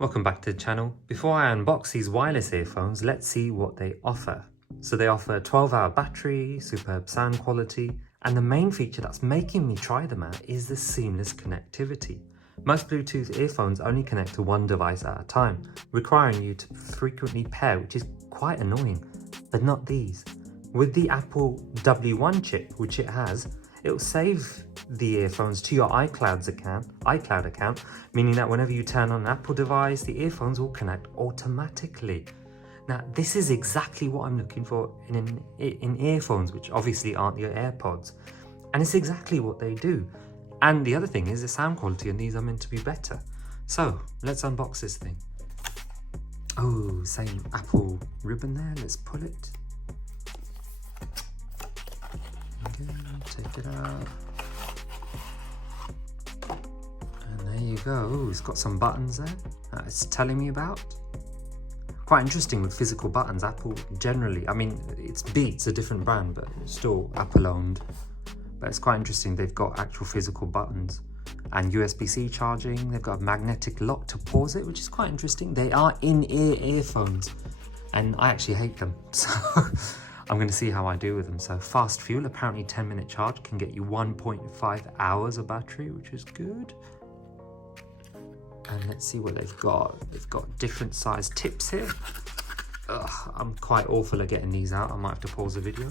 Welcome back to the channel. Before I unbox these wireless earphones, let's see what they offer. So they offer a 12-hour battery, superb sound quality, and the main feature that's making me try them out is the seamless connectivity. Most Bluetooth earphones only connect to one device at a time, requiring you to frequently pair, which is quite annoying, but not these. With the Apple W1 chip, which it has, it will save the earphones to your iCloud account, meaning that whenever you turn on an Apple device, the earphones will connect automatically. Now, this is exactly what I'm looking for in earphones, which obviously aren't your AirPods. And it's exactly what they do. And the other thing is the sound quality on these are meant to be better. So let's unbox this thing. Oh, same Apple ribbon there. Let's pull it. Okay, take it out. And there you go. Ooh, it's got some buttons there that it's telling me about. Quite interesting with physical buttons. Apple generally, I mean, it's Beats, a different brand, but it's still Apple owned. But it's quite interesting. They've got actual physical buttons and USB-C charging. They've got a magnetic lock to pause it, which is quite interesting. They are in-ear earphones and I actually hate them. So I'm going to see how I do with them. So fast fuel, apparently 10-minute charge can get you 1.5 hours of battery, which is good. And let's see what they've got. They've got different size tips here. Ugh, I'm quite awful at getting these out. I might have to pause the video.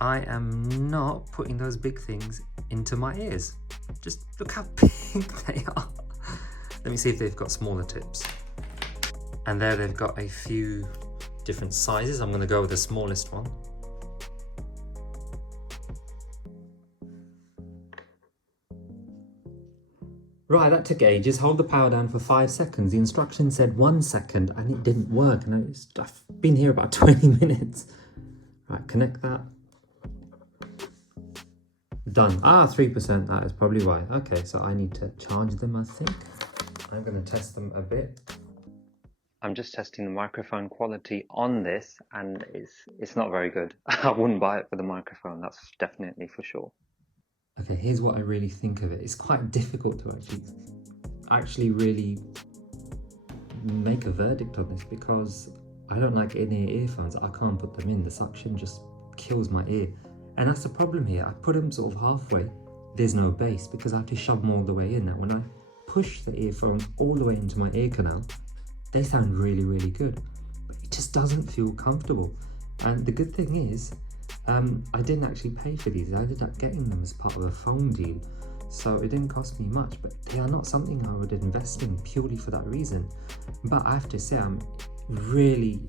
I am not putting those big things into my ears. Just look how big they are. Let me see if they've got smaller tips. And there they've got a few different sizes. I'm going to go with the smallest one. Right, that took ages. Hold the power down for 5 seconds. The instructions said 1 second and it didn't work. And I've been here about 20 minutes. Right, connect that. Done. 3%, that is probably why. Okay, so I need to charge them, I think. I'm going to test them a bit. I'm just testing the microphone quality on this and it's not very good. I wouldn't buy it for the microphone, that's definitely for sure. Okay, here's what I really think of it. It's quite difficult to actually really make a verdict on this because I don't like in-ear earphones. I can't put them in. The suction just kills my ear. And that's the problem here. I put them sort of halfway. There's no bass because I have to shove them all the way in. Now, when I push the earphones all the way into my ear canal, they sound really, really good. But it just doesn't feel comfortable. And the good thing is, I didn't actually pay for these. I ended up getting them as part of a phone deal. So it didn't cost me much, but they are not something I would invest in purely for that reason. But I have to say, I'm really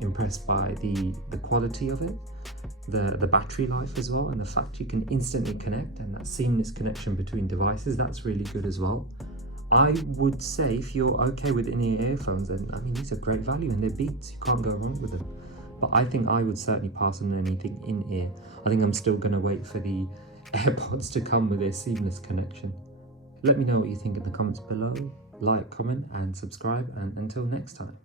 impressed by the quality of it, the battery life as well, and the fact you can instantly connect and that seamless connection between devices, that's really good as well. I would say if you're okay with in-ear earphones, then I mean, these are great value and they're Beats, you can't go wrong with them. But I think I would certainly pass on anything in-ear. I think I'm still going to wait for the AirPods to come with their seamless connection. Let me know what you think in the comments below. Like, comment and subscribe, and until next time.